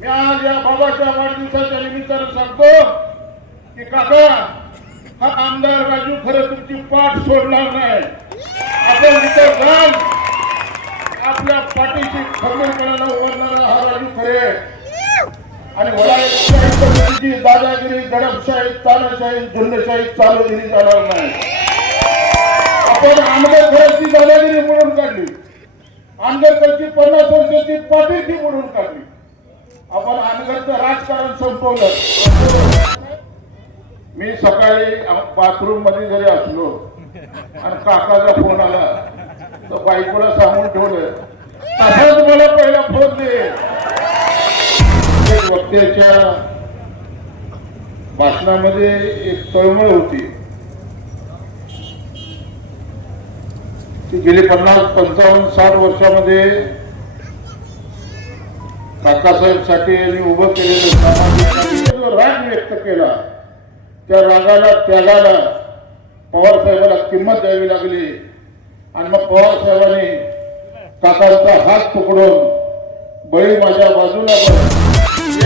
मी आज या बाबाच्या वाढदिवसाच्या निमित्तानं सांगतो की काका हा आमदार राजू खरं तुमची पाठ सोडणार नाही. आपण तिथं जाल आपल्या पाठीशी खंबीरपणानं उभारणारा हा राजू खरे. आणि वडाळ्याची दादागिरी दडपशाही तानाशाही झुंडशाही चालू दिली जाणार नाही. आपण आंबेडकरांची दादागिरी मोडून काढली. आंबेडकरची पन्नास वर्षाची पाठीशी मोडून काढली. आपण अनगत राजकारण संपवलं. मी सकाळी बाथरूममध्ये जरी असलो आणि काकाचा फोन आला तर बायकोला सांगून ठेवलं तसंच मला पहिला फोन दे. वक्त्याच्या भाषणामध्ये एक तळमळ होती. ती गेली पन्नास पंचावन्न साठ वर्षामध्ये काकासाहेबसाठी यांनी उभं केलेलं सामाजिक जो राग व्यक्त केला त्या रागाला त्यागाला पवार साहेबाला किंमत द्यावी लागली. आणि मग पवार साहेबांनी काकांचा हात पकडून बळी माझ्या बाजूला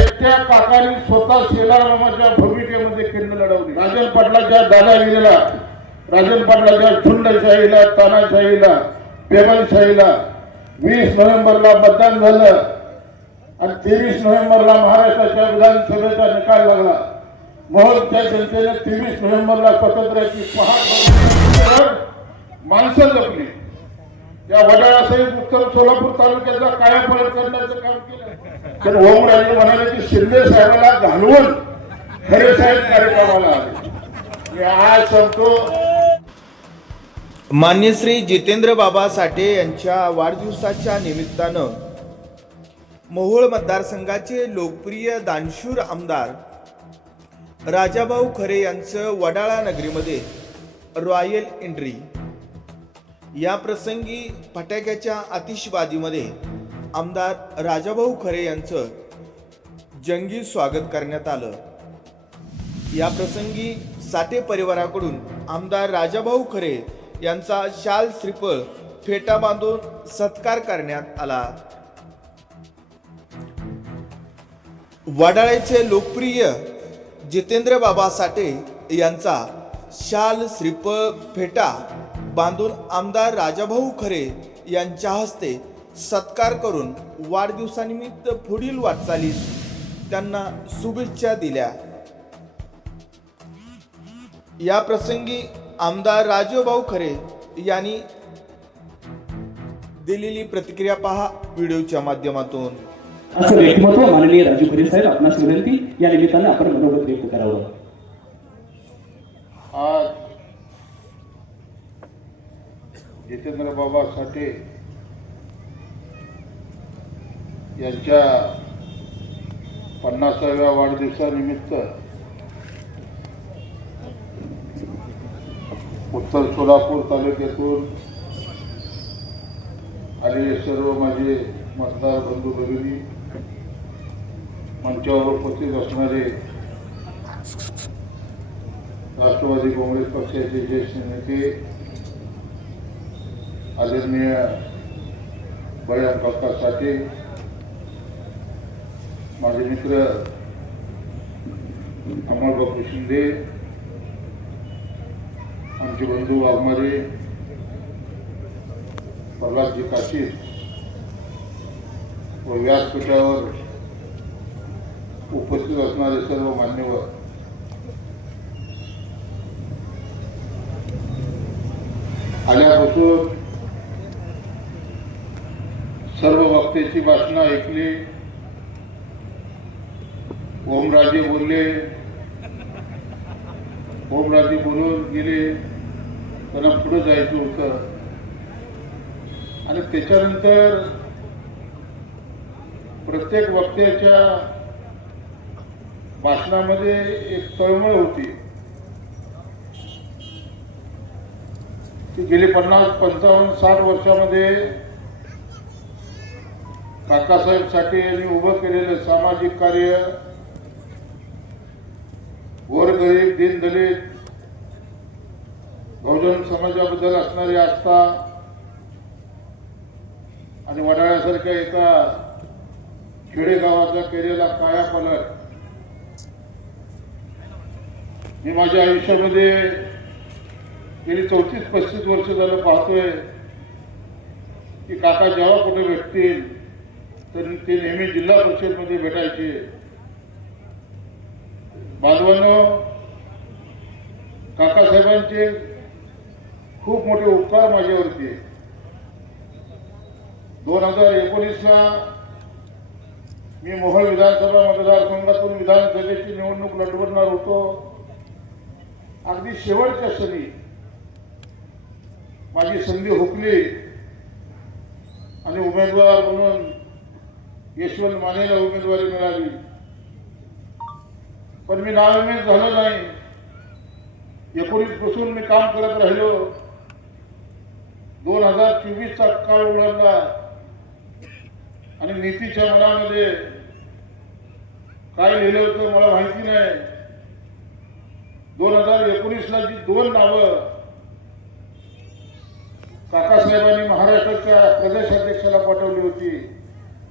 एकट्या काकाने स्वतः शेलारामाच्या भूमिकेमध्ये किन्न लढवली. राजन पाटलाच्या दादागिरीला राजन पाटलाच्या झुंडशाहीला तानाशाहीला पेमलशाहीला वीस नोव्हेंबरला मतदान झालं. आणि तेवीस नोव्हेंबरला महाराष्ट्राच्या विधानसभेचा निकाल लागला. मोहनच्या जनतेने तेवीस नोव्हेंबरला स्वातंत्र्याची पहाट माणसं जपली. या वडाळासहित उत्तर सोलापूर तालुक्याचा कायापालट करण्याचं काम केलं. तर ओमराजे म्हणाले की शिंदे साहेबाला घालवून खरे साहेब कार्यक्रमाला आले. आज सांगतो मान्यश्री जितेंद्र बाबा साठे यांच्या वाढदिवसाच्या निमित्तानं मोहोळ मतदारसंघाचे लोकप्रिय दानशूर आमदार राजाभाऊ खरे यांचं वडाळा नगरीमध्ये रॉयल एंट्री. या प्रसंगी फटाक्याच्या आतिषबाजीमध्ये आमदार राजाभाऊ खरे यांचं जंगी स्वागत करण्यात आलं. या प्रसंगी साठे परिवाराकडून आमदार राजाभाऊ खरे यांचा शाल श्रीफळ फेटा बांधून सत्कार करण्यात आला. वडाळ्याचे लोकप्रिय जितेंद्र बाबा साठे यांचा शाल श्रीफळ फेटा बांधून आमदार राजाभाऊ खरे यांच्या हस्ते सत्कार करून वाढदिवसानिमित्त पुढील वाटचालीस त्यांना शुभेच्छा दिल्या. या प्रसंगी आमदार राजूभाऊ खरे यांनी दिलेली प्रतिक्रिया पहा व्हिडिओच्या माध्यमातून. असं व्यक्तिमत्व माननीय राजू खरे साहेब आपणास विनंती या निमित्तानं आपण मनोगत व्यक्त करावं. आज जितेंद्र बाबा साठे यांच्या पन्नासाव्या वाढदिवसानिमित्त उत्तर सोलापूर तालुक्यातून आलेले सर्व माझे मतदार बंधू भगिनी मंचावर उपस्थित असणारे राष्ट्रवादी काँग्रेस पक्षाचे ज्येष्ठ नेते आदरणीय बळ्या काका साठे माझे मित्र अमोलबापू शिंदे आमचे बंधू वाघमारे प्रल्हादजी काशीर व व्यासपीठावर उपस्थित असणारे सर्व मान्यवर आल्यापासून सर्व वक्त्याची भाषणं ऐकली. ओमराजे बोलले. ओमराजे बोलून गेले. त्यांना पुढे जायचं होतं. आणि त्याच्यानंतर प्रत्येक वक्त्याच्या भाषणामध्ये एक तळमळ होती. ती गेली पन्नास पंचावन्न साठ वर्षामध्ये काकासाहेब साठे यांनी उभं केलेलं सामाजिक कार्य गोरगरीब दीनदलित बहुजन समाजाबद्दल असणारी आस्था आणि वडाळ्यासारख्या एका खेडेगावाचा केलेला कायापालट मी माझ्या आयुष्यामध्ये गेली चौतीस पस्तीस वर्ष झालं पाहतोय की काका जेव्हा कुठे भेटतील तर ते नेहमी जिल्हा परिषदमध्ये भेटायचे. बांधवांनो काकासाहेबांचे खूप मोठे उपकार माझ्यावरती दोन हजार एकोणीसला मी मोहोळ विधानसभा मतदारसंघातून विधानसभेची निवडणूक लढवणार होतो. अगदी शेवटच्या क्षणी माझी संधी हुकली आणि उमेदवार म्हणून यशवंत मानेला उमेदवारी मिळाली. पण मी नाविमेद झालो नाही. एकोणीसपासून मी काम करत राहिलो. दोन हजार चोवीसचा काळ उघडला. आणि नीतीच्या मनामध्ये काय लिहिलं होतं मला माहिती नाही. दोन हजार एकोणीसला जी दोन नावं काकासाहेबांनी महाराष्ट्राच्या प्रदेशाध्यक्षाला पाठवली होती.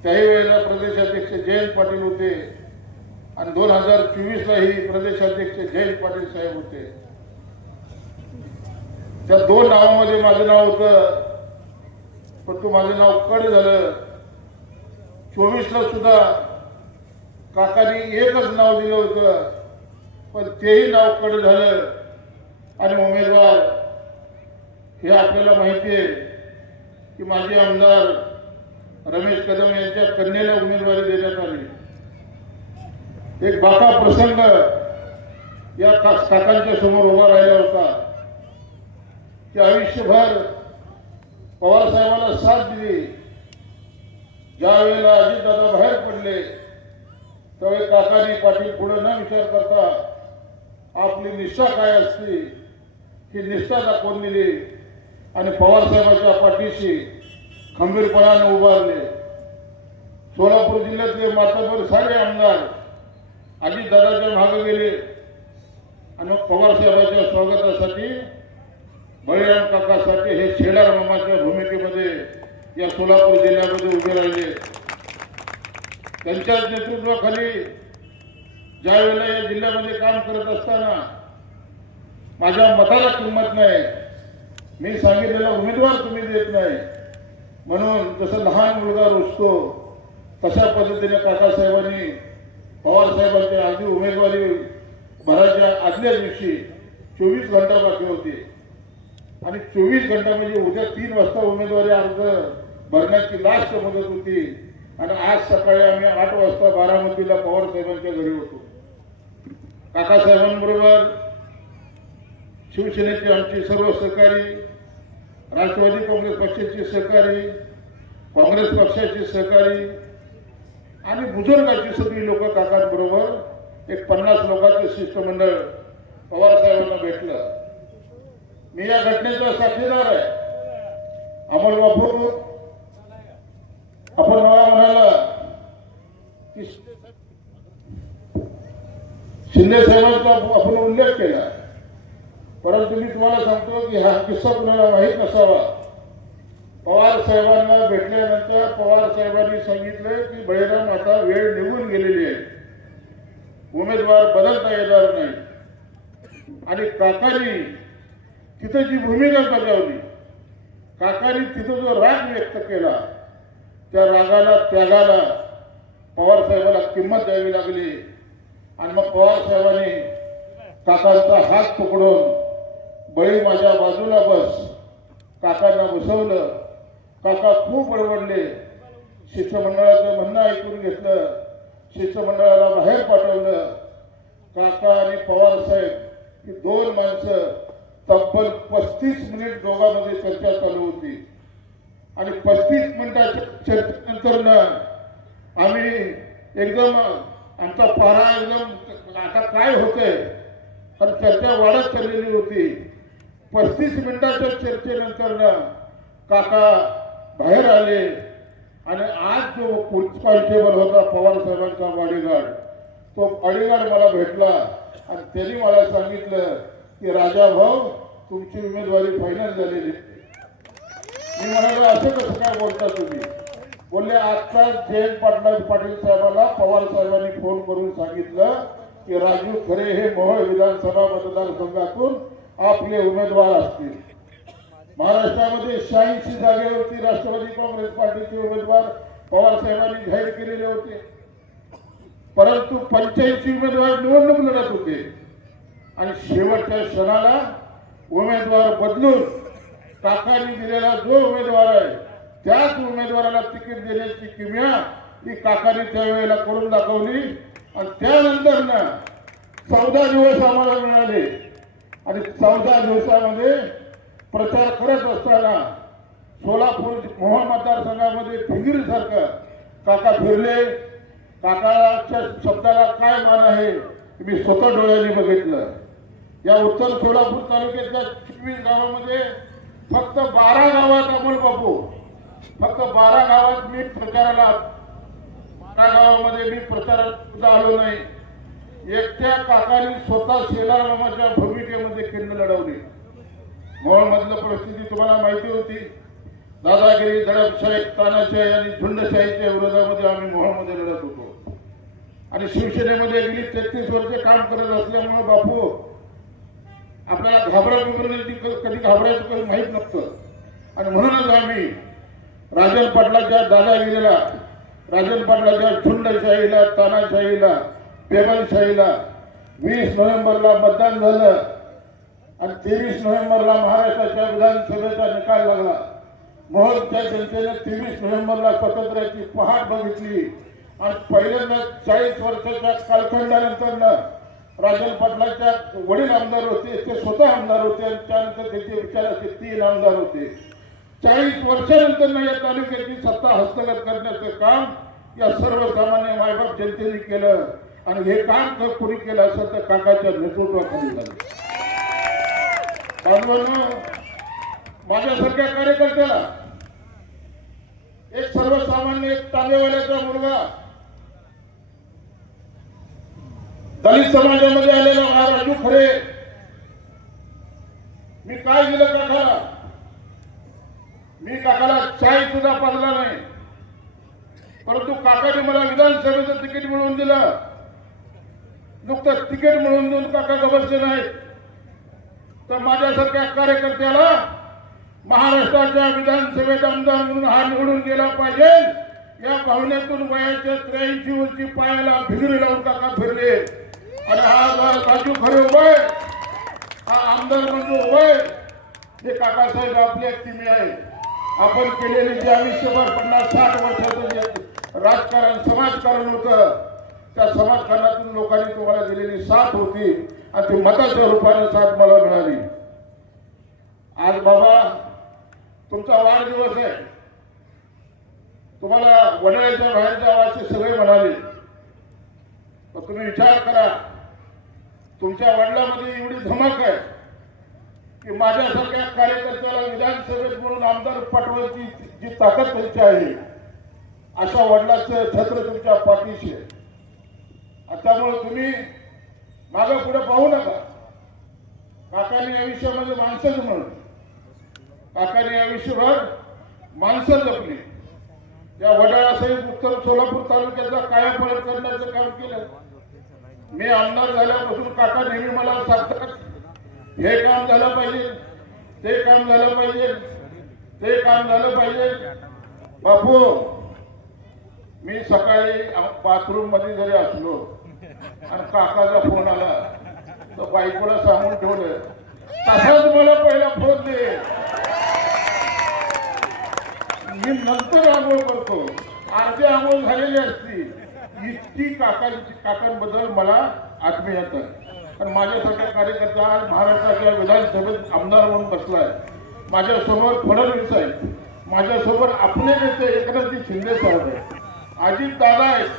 त्याही वेळेला प्रदेशाध्यक्ष जयंत पाटील होते. आणि दोन हजार चोवीसलाही प्रदेशाध्यक्ष जयंत पाटील साहेब होते. त्या दोन नावामध्ये माझं नाव होतं. पण तो माझं नाव कड झालं. चोवीसला सुद्धा काकांनी एकच नाव दिलं होतं. पण तेही नाव कड झालं. आणि उमेदवार हे आपल्याला माहिती आहे की माजी आमदार रमेश कदम यांच्या कन्येला उमेदवारी देण्यात आली. एक बाका प्रसंग या काकांच्या समोर उभा राहिला होता. की आयुष्यभर पवारसाहेबांना साथ दिली. ज्या वेळेला अजितदादा बाहेर पडले त्यावेळी काकांनी पाटील पुढे न विचार करता आपली निष्ठा काय असते ही निष्ठा दाखवून दिली आणि पवारसाहेबाच्या पाठीशी खंबीरपणाने उभारले. सोलापूर जिल्ह्यातले मातबर सारे आमदार अजितदादाच्या मागे गेले आणि मग पवार स्वागतासाठी बळीराम काकासाठी हे शेडार मामाच्या भूमिकेमध्ये या सोलापूर जिल्ह्यामध्ये उभे राहिले. त्यांच्या नेतृत्वाखाली ज्या वेळेला या जिल्ह्यामध्ये काम करत असताना माझ्या मताला किंमत नाही मी सांगितलेला उमेदवार तुम्ही देत नाही म्हणून जसं लहान मुलगा रुजतो तशा पद्धतीने काकासाहेबांनी पवारसाहेबांची आधी उमेदवारी भरायच्या आदल्या दिवशी चोवीस घंटा बाकी होती. आणि चोवीस घंटा म्हणजे उद्या तीन वाजता उमेदवारी अर्ज भरण्याची लास्ट मुदत होती. आणि आज सकाळी आम्ही आठ वाजता बारामतीला पवार साहेबांच्या घरी होतो. काकासाहेबांबरोबर शिवसेनेची आमची सर्व सहकारी राष्ट्रवादी काँग्रेस पक्षाची सहकारी काँग्रेस पक्षाची सहकारी आणि बुजुर्गाची सगळी लोक काकांबरोबर एक पन्नास लोकांचं शिष्टमंडळ पवार साहेबांना भेटलं. मी या घटनेचा साक्षीदार आहे. अमोल बापू आपण मला म्हणाला की शिंदे साहेबांचा आपण उल्लेख केला. परंतु मी तुम्हाला सांगतो की हा किस्सा कुणाला माहीत नसावा. पवार साहेबांना भेटल्यानंतर पवार साहेबांनी सांगितलं की बळीराम आता वेळ निघून गेलेली आहे. उमेदवार बदलता येणार नाही. आणि काकांनी तिथं जी भूमिका बजावली काकांनी तिथं जो राग व्यक्त केला त्या रागाला त्यागाला पवारसाहेबाला किंमत द्यावी लागली. आणि मग पवारसाहेबांनी काकांचा हात पकडून बळी माझ्या बाजूला बस काकांना बसवलं. काका खूप बडबडले. शिष्टमंडळाचं म्हणणं ऐकून घेतलं. शिष्टमंडळाला बाहेर पाठवलं. काका आणि पवारसाहेब ही दोन माणसं तब्बल पस्तीस मिनिट दोघांमध्ये चर्चा चालू होती. आणि पस्तीस मिनिटाच्या चर्चेनंतर आम्ही एकदम आमचा पारा एकदम आता काय होतंय तर चर्चा वाढत चाललेली होती पस्तीस मिनिटाच्या चर्चेनंतर काका बाहेर आले आणि आज जो पोलीस कॉन्स्टेबल होता पवार साहेबांचा बॉडीगार्ड तो बॉडीगार्ड मला भेटला आणि त्यांनी मला सांगितलं की राजा भाऊ तुमची उमेदवारी फायनल झालेली आहे. मी म्हणालो असं कसं काय बोलता तुम्ही. बोलले आजचा जयंत पाटला पाटील साहेबाला पवार साहेबांनी फोन करून सांगितलं की राजू खरे हे मोहोळ विधानसभा मतदारसंघातून आपले उमेदवार असतील. महाराष्ट्रामध्ये शहाऐंशी जागेवरती राष्ट्रवादी काँग्रेस पार्टीचे उमेदवार पवार साहेबांनी जाहीर केलेले होते. परंतु पंच्याऐंशी उमेदवार निवडणूक लढत होते. आणि शेवटच्या क्षणाला उमेदवार बदलून काकांनी दिलेला जो उमेदवार आहे त्याच उमेदवाराला तिकीट देण्याची किमया ही काकांनी त्यावेळेला करून दाखवली. आणि त्यानंतर ना चौदा दिवस आम्हाला मिळाले. आणि चौदा दिवसामध्ये प्रचार करत असताना सोलापूर मोहोळ मतदारसंघामध्ये फिगिरीसारखं काका फिरले. काकाच्या शब्दाला काय मान आहे मी स्वतः डोळ्याने बघितलं. या उत्तर सोलापूर तालुक्यातल्या गावामध्ये फक्त बारा गावात अमोल बापू. फक्त बारा गावात मी प्रचाराला बारा गावामध्ये मी प्रचारात सुद्धा आलो नाही. एकट्या काकाने स्वतः शेलार भूमिकेमध्ये केंद्र लढवली. मोहोळ परिस्थिती तुम्हाला माहिती होती. दादागिरी दडपशाही तानाशाही आणि झुंडशाहीच्या विरोधामध्ये आम्ही मोहनमध्ये लढत होतो. आणि शिवसेनेमध्ये गेली तेहतीस वर्ष काम करत असल्यामुळे बापू आपल्याला घाबरायचं वगैरे कधी घाबरायचं कधी माहीत नसतं. आणि म्हणूनच आम्ही राजन पाटलाच्या दादागिरीला राजन पाटलाच्या झुंडशाहीला तानाशाहीला पेबलशाहीला वीस नोव्हेंबरला मतदान झालं. आणि तेवीस नोव्हेंबरला महाराष्ट्राच्या विधानसभेचा निकाल लागला. मोहोळच्या जनतेने तेवीस नोव्हेंबरला स्वातंत्र्याची पहाट बघितली. आणि पहिल्यांदा चाळीस वर्षाच्या कालखंडानंतर राजन पाटलाच्या वडील आमदार होते ते स्वतः आमदार होते आणि त्यानंतर त्याचे विचाराचे तीन आमदार होते. चाळीस वर्षानंतर या तालुक्याची सत्ता हस्तगत करण्याचं काम या सर्वसामान्य मायबाप जनतेने केलं आणि हे काम जर कोणी केलं असेल तर काकाच्या नेतृत्वाखाली झालं. बांधवांनो माझ्यासारख्या कार्यकर्त्याला एक सर्वसामान्य एक तांबेवाल्याचा मुलगा दलित समाजामध्ये आलेला हा राजू खरे. मी काय दिलं काकाला? मी काकाला चाय सुद्धा पाजला नाही. परंतु काकाने मला विधानसभेचं तिकीट मिळवून दिलं. नुकतं तिकीट मिळवून देऊन काका गबसले नाही तर माझ्यासारख्या कार्यकर्त्याला महाराष्ट्राच्या विधानसभेत आमदार म्हणून हा निवडून गेला पाहिजे. या भावनेतून वयाच्या त्र्याऐंशी वर्षी पायाला भिगरी लावून काका फिरले. आणि हा रा- राजू खरे वय. हा आमदार म्हणजे वय. हे काकासाहेब आपल्या तिमी आहे. आपण केलेले जे आयुष्यभर पन्नास साठ वर्षाचं जे राजकारण समाजकारण होतं त्या समाजकारणातून लोकांनी तुम्हाला दिलेली साथ होती आणि ती मताच्या रूपाने साथ मला मिळाली. आज बाबा तुमचा वाढदिवस आहे. तुम्हाला वडिलांच्या बाहेरच्या जावं सगळे म्हणाले. तुम्ही विचार करा. तुमच्या वडिलामध्ये एवढी धमक आहे की माझ्यासारख्या कार्यकर्त्याला विधानसभेत म्हणून आमदार पाठवायची जी ताकद त्यांची आहे अशा वडिलाचं छत्र तुमच्या पाठीशी आहे. त्यामुळे तुम्ही मागं पुढे पाहू नका. काकाने आयुष्यामध्ये माणसं म्हणून काकाने आयुष्यभर माणसं जपली. या वडाळासहित उत्तर सोलापूर तालुक्याचा कायापालट करण्याचं काम केलं. मी आमदार झाल्यापासून काका नेहमी मला सांगतात हे काम झालं पाहिजे ते काम झालं पाहिजे ते काम झालं पाहिजे. बापू मी सकाळी बाथरूममध्ये जरी असलो आणि काकाचा फोन आला तर बायकोला सांगून ठेवलं तसाच मला पहिला फोन दे. मी नंतर आंघोळ करतो. अर्धी आंघोळ झालेली असती. इतकी काकांची काकांबद्दल मला आत्मीयता आहे पण माझ्यासारख्या कार्यकर्ता आज महाराष्ट्राच्या विधानसभेत आमदार म्हणून बसलाय. माझ्यासमोर फडणवीस आहे माझ्यासोबत आपले नेते एकनाथजी शिंदे साहेब आहे अजित दादा आहेत.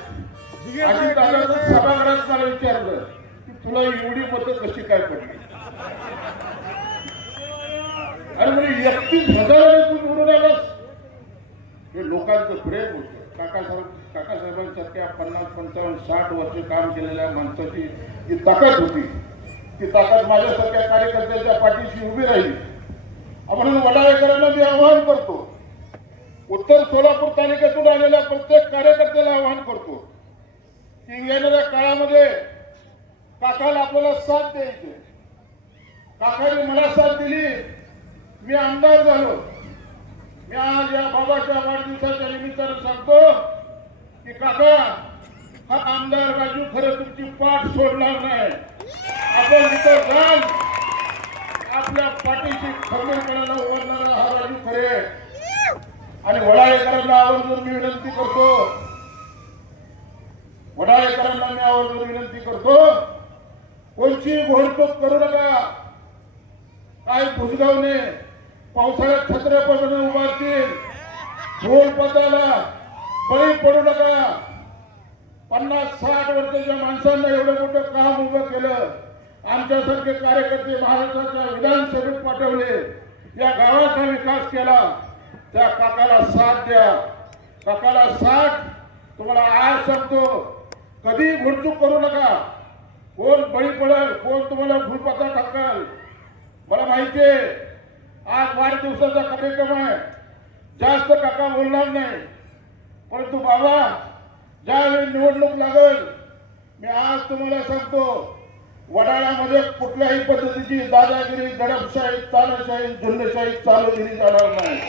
अजित दादा सभागृहात मला विचारलं की तुला एवढी मतं कशी काय पडली? अरे म्हणजे एकतीस हजार तू निवडून आलास? हे लोकांचं प्रेम होतं. काकासाहेब काकासाहेबांसारख्या पन्नास पंचावन्न साठ वर्ष काम केलेल्या माणसाची जी ताकद होती ती ताकद माझ्यासारख्या कार्यकर्त्याच्या पाठीशी उभी राहिली. म्हणून वडाळेकरांना मी आवाहन करतो उत्तर सोलापूर तालुक्यातून आलेल्या प्रत्येक कार्यकर्त्याला आवाहन करतो की येणाऱ्या काळामध्ये काकाला आपल्याला साथ द्यायची काकाने मला साथ दिली मी आमदार झालो. मी आज या बाबाच्या वाढदिवसाच्या निमित्तानं सांगतो की काका हा आमदार राजू खरं तुमची पाठ सोडणार नाही. आपण तिथं जाल आपल्या पाठीशी खंबीरपणानं उभारणारा हा राजू खरे आणि वडाळेकरांना आवर्जून मी विनंती करतो. वडाळेकरांना मी आवर्जून विनंती करतो कोणची घोडतोक करू नका. काय भुजगावने पावसाळ्यात छत्र्या पकडून उभारतील. ढोल पदाला बळी पडू नका. पन्नास साठ वर्षाच्या माणसांना एवढं मोठं काम उभं केलं. आमच्यासारखे कार्यकर्ते महाराष्ट्राच्या विधानसभेत पाठवले. या गावाचा विकास केला. त्या काकाला साथ द्या. काकाला साथ तुम्हाला आज सांगतो कधी घुडचूक करू नका. कोण बळी पडेल कोण तुम्हाला फुलपत्ता टाकल मला माहिती आहे आज वाढदिवसाचा कार्यक्रम आहे. जास्त काका बोलणार नाही. परंतु बाबा ज्यावेळी निवडणूक लागेल मी आज तुम्हाला सांगतो वडाळ्यामध्ये कुठल्याही पद्धतीची दादागिरी गडपशाही तानाशाही झुंडशाही चालू दिली जाणार नाही.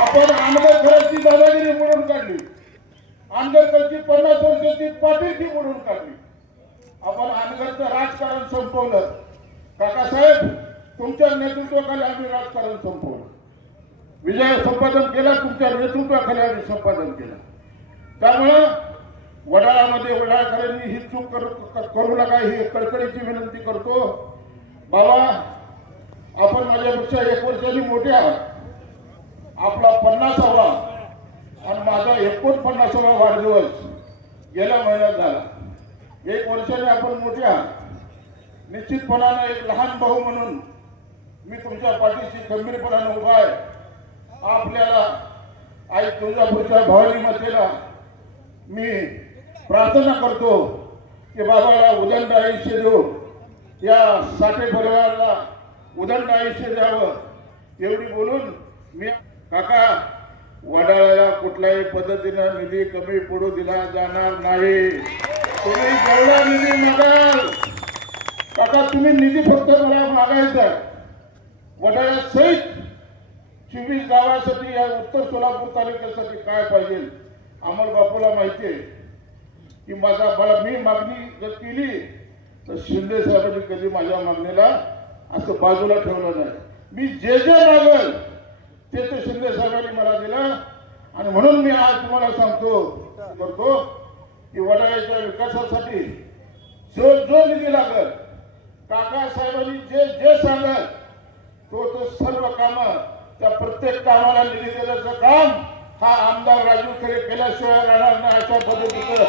आपण आंबेडकरांची दादागिरी मोडून काढली. आंबेडकरची पन्नास वर्षाची पाठीची मोडून काढली. आपण आंबेडकरचं राजकारण संपवलं. काकासाहेब तुमच्या नेतृत्वाखाली आम्ही राजकारण संपवलं. विजय संपादन केला तुमच्या नेतृत्वाखाली आम्ही संपादन केलं. त्यामुळं वडाळामध्ये वडाळकरांनी ही चूक करू नका ही कडकडीची विनंती करतो. बाबा आपण माझ्यापेक्षा एक वर्षाने मोठे आहात. आपला पन्नासावा आणि माझा एकोणपन्नासावा वाढदिवस गेल्या महिन्यात झाला. एक वर्षाने आपण मोठे आहात. निश्चितपणाने एक लहान भाऊ म्हणून मी तुमच्या पाठीशी गंभीरपणाने उभा आहे. आपल्याला आई तुळजापूरच्या भवानी मातेला मी प्रार्थना करतो की बाबाला उदंड आयुष्य देऊ. या साठे परिवाराला उदंड आयुष्य द्यावं. एवढी बोलून मी काका वडाळ्याला कुठल्याही पद्धतीनं निधी कमी पडू दिला जाणार नाही. तुम्ही जेवढा निधी मागाल काका तुम्ही निधी फक्त मला मागायचा वडाळ्यासहित वडाळ्यात चोवीस गावासाठी या उत्तर सोलापूर तालुक्यासाठी काय पाहिजे? अमोल बापूला माहिती आहे की माझा मला मी मागणी जर केली तर शिंदे साहेबांनी कधी माझ्या मागणीला असं बाजूला ठेवलं नाही. मी जे जे मागल ते ते शिंदे साहेबांनी मला दिलं. आणि म्हणून मी आज तुम्हाला सांगतो करतो की वडाळ्याच्या विकासासाठी जो जो निधी लागल काका साहेबांनी जे जे सांगल तो तो सर्व काम त्या प्रत्येक कामाला निधी दिल्याचं काम हा आमदार राजू खरे केल्याशिवाय राहणार नाही अशा पद्धतीचं